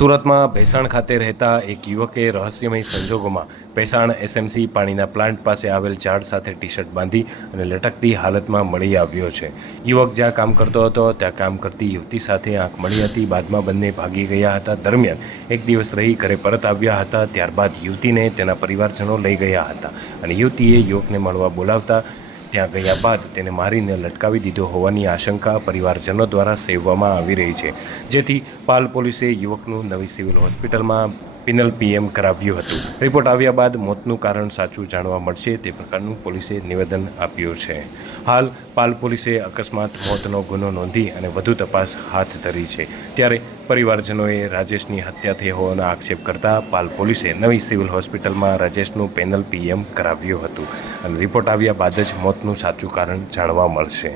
સુરતમાં ભેસાણ ખાતે રહેતા એક યુવકે રહસ્યમય સંજોગોમાં ભેસાણ એસએમસી પાણીના પ્લાન્ટ પાસે આવેલ ઝાડ સાથે ટી શર્ટ બાંધી અને લટકતી હાલતમાં મળી આવ્યો છે। યુવક જ્યાં કામ કરતો હતો ત્યાં કામ કરતી યુવતી સાથે આંખ મળી હતી। બાદમાં બંને ભાગી ગયા હતા। દરમિયાન એક દિવસ રહી ઘરે પરત આવ્યા હતા। ત્યારબાદ યુવતીને તેના પરિવારજનો લઈ ગયા હતા અને યુવતીએ યુવકને મળવા બોલાવતા ત્યાં ગયા બાદ તેને મારીને લટકાવી દીધો હોવાની આશંકા પરિવારજનો દ્વારા સેવવામાં આવી રહી છે, જેથી પાલ પોલીસે યુવકનું નવી સિવિલ હોસ્પિટલમાં પેનલ પીએમ કરાવ્યું હતું। રિપોર્ટ આવ્યા બાદ મોતનું કારણ સાચું જાણવા મળશે તે પ્રકારનું પોલીસે નિવેદન આપ્યું છે। હાલ પાલ પોલીસે અકસ્માત મોતનો ગુનો નોંધી અને વધુ તપાસ હાથ ધરી છે। ત્યારે પરિવારજનોએ રાજેશની હત્યા થઈ હોવાનો આક્ષેપ કરતા પાલ પોલીસે નવી સિવિલ હોસ્પિટલમાં રાજેશનું પેનલ પીએમ કરાવ્યું હતું અને રિપોર્ટ આવ્યા બાદ જ મોતનું સાચું કારણ જાણવા મળશે।